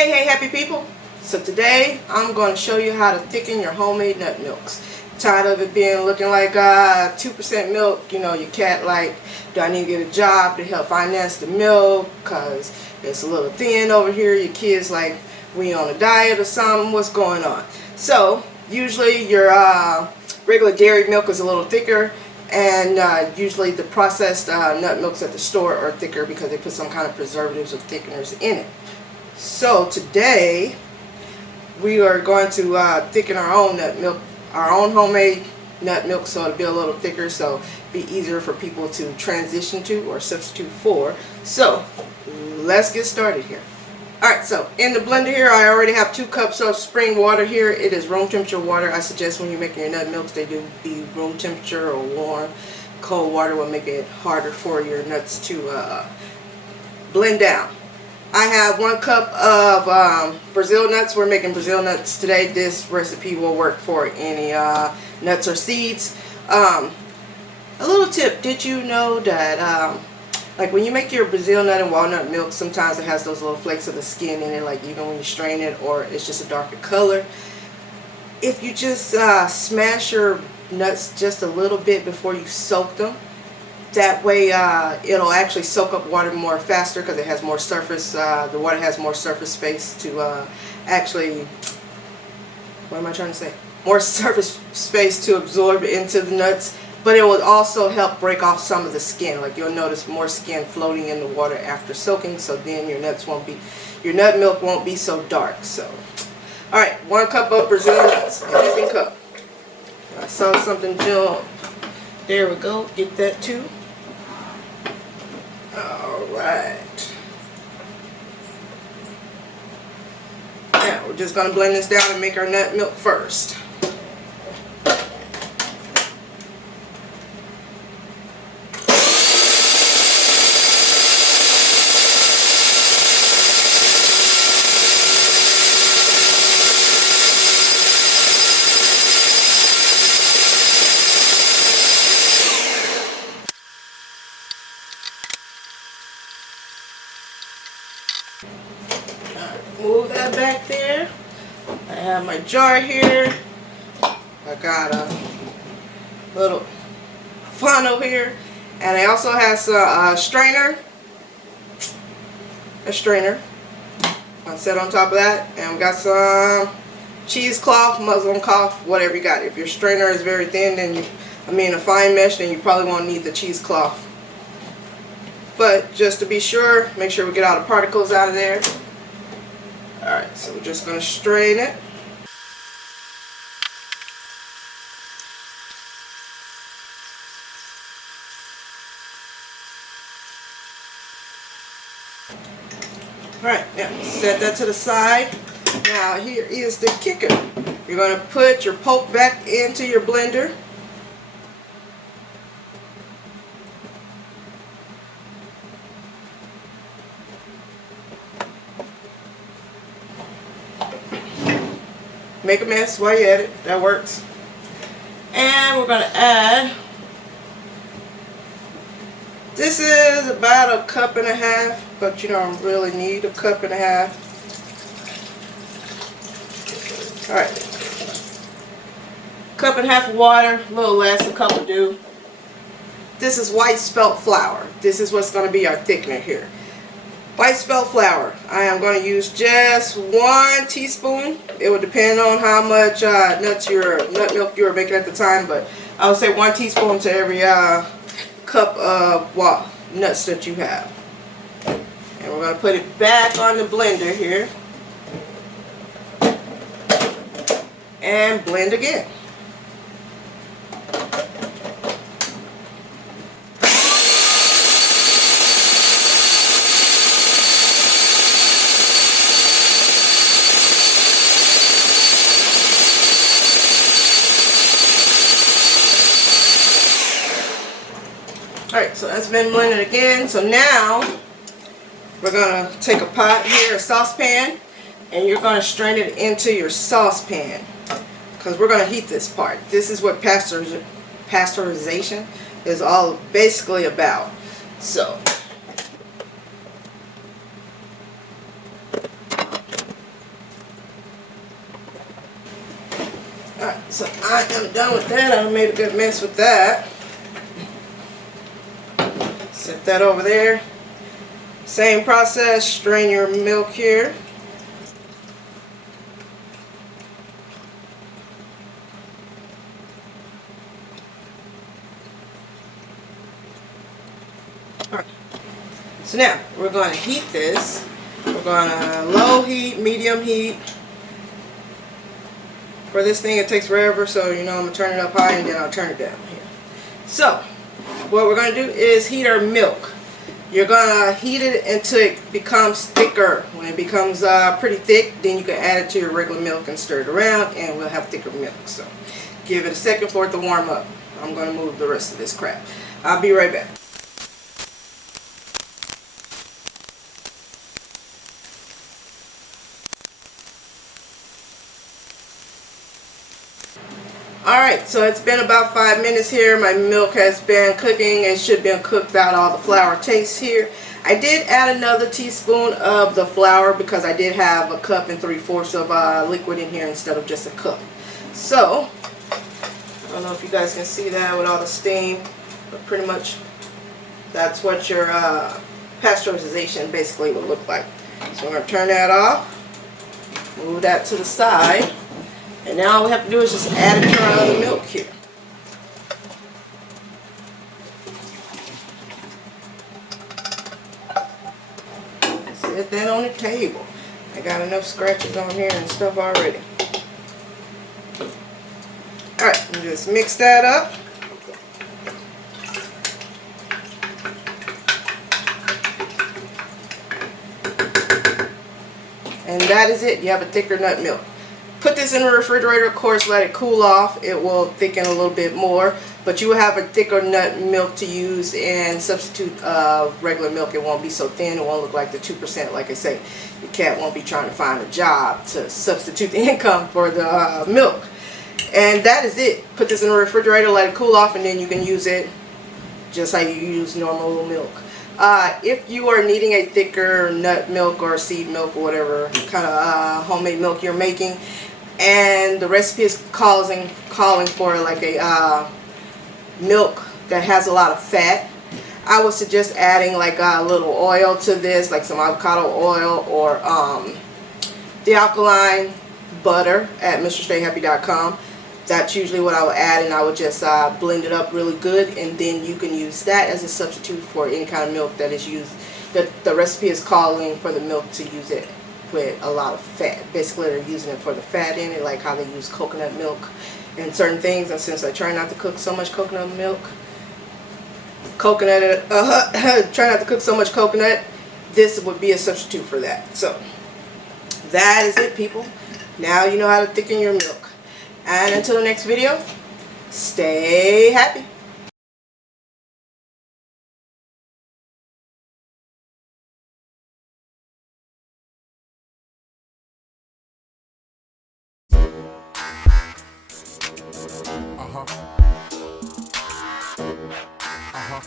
Hey happy people. So today I'm going to show you how to thicken your homemade nut milks. Tired of it being looking like 2% milk, you know, your cat like, do I need to get a job to help finance the milk because it's a little thin over here, your kids like, we on a diet or something, what's going on? So usually your regular dairy milk is a little thicker, and usually the processed nut milks at the store are thicker because they put some kind of preservatives or thickeners in it. So today we are going to thicken our own nut milk, our own homemade nut milk, so it'll be a little thicker, so be easier for people to transition to or substitute for. So let's get started here. Alright, so in the blender here I already have 2 cups of spring water here. It is room temperature water. I suggest when you're making your nut milks they do be room temperature or warm. Cold water will make it harder for your nuts to blend down. I have 1 cup of Brazil nuts. We're making Brazil nuts today. This recipe will work for any nuts or seeds. A little tip, did you know that like when you make your Brazil nut and walnut milk, sometimes it has those little flakes of the skin in it, like even when you strain it, or it's just a darker color. If you just smash your nuts just a little bit before you soak them, that way it'll actually soak up water more faster because it has more surface, the water has more surface space to actually, what am I trying to say? More surface space to absorb into the nuts, but it will also help break off some of the skin. Like you'll notice more skin floating in the water after soaking, so then your nuts won't be, your nut milk won't be so dark. So, alright, 1 cup of Brazil nuts, a heaping cup. I saw something jump. There we go, get that too. Alright. Now we're just going to blend this down and make our nut milk first. Move that back there. I have my jar here. I got a little funnel here, and I also have a strainer. I set on top of that, and we got some cheesecloth, muslin cloth, whatever you got. If your strainer is very thin, then a fine mesh, then you probably won't need the cheesecloth. But just to be sure, make sure we get all the particles out of there. Alright, so we're just going to strain it. Alright, now set that to the side. Now here is the kicker. You're going to put your pulp back into your blender. Make a mess while you're at it. That works. And we're going to add, this is about 1.5 cups, but you don't really need 1.5 cups. Alright. 1.5 cups of water, a little less, a cup will do. This is white spelt flour. This is what's going to be our thickener here. White spelt flour. I am going to use just 1 teaspoon. It will depend on how much nut milk you are making at the time, but I would say 1 teaspoon to every cup of nuts that you have. And we're going to put it back on the blender here and blend again. Alright, so that's been blended again. So now we're going to take a pot here, a saucepan, and you're going to strain it into your saucepan because we're going to heat this part. This is what pasteurization is all basically about. So So I am done with that. I made a good mess with that. Set that over there. Same process, strain your milk here. Alright. So now we're going to heat this. We're going to low heat, medium heat. For this thing it takes forever, so you know I'm going to turn it up high and then I'll turn it down here. So what we're going to do is heat our milk. You're going to heat it until it becomes thicker. When it becomes pretty thick, then you can add it to your regular milk and stir it around and we'll have thicker milk. So give it a second for it to warm up. I'm going to move the rest of this crap. I'll be right back. Alright, so it's been about 5 minutes here. My milk has been cooking. It should have been cooked out all the flour tastes here. I did add another teaspoon of the flour because I did have a cup and 3/4 of liquid in here instead of just a cup. So, I don't know if you guys can see that with all the steam, but pretty much that's what your pasteurization basically would look like. So we're going to turn that off, move that to the side. And now all we have to do is just add it to our other milk here. Set that on the table. I got enough scratches on here and stuff already. Alright, just mix that up. And that is it. You have a thicker nut milk. Put this in the refrigerator, of course, let it cool off. It will thicken a little bit more, but you will have a thicker nut milk to use and substitute regular milk. It won't be so thin. It won't look like the 2%. Like I say, your cat won't be trying to find a job to substitute the income for the milk. And that is it. Put this in the refrigerator, let it cool off, and then you can use it just like you use normal milk. If you are needing a thicker nut milk or seed milk or whatever kind of homemade milk you're making, and the recipe is calling for like a milk that has a lot of fat, I would suggest adding like a little oil to this, like some avocado oil or the alkaline butter at MrStayHappy.com. That's usually what I would add, and I would just blend it up really good, and then you can use that as a substitute for any kind of milk that is used. The recipe is calling for the milk to use it with a lot of fat. Basically, they're using it for the fat in it, like how they use coconut milk and certain things. And since I try not to cook so much coconut milk, try not to cook so much coconut, this would be a substitute for that. So that is it, people. Now you know how to thicken your milk. And until the next video, stay happy. Uh-huh.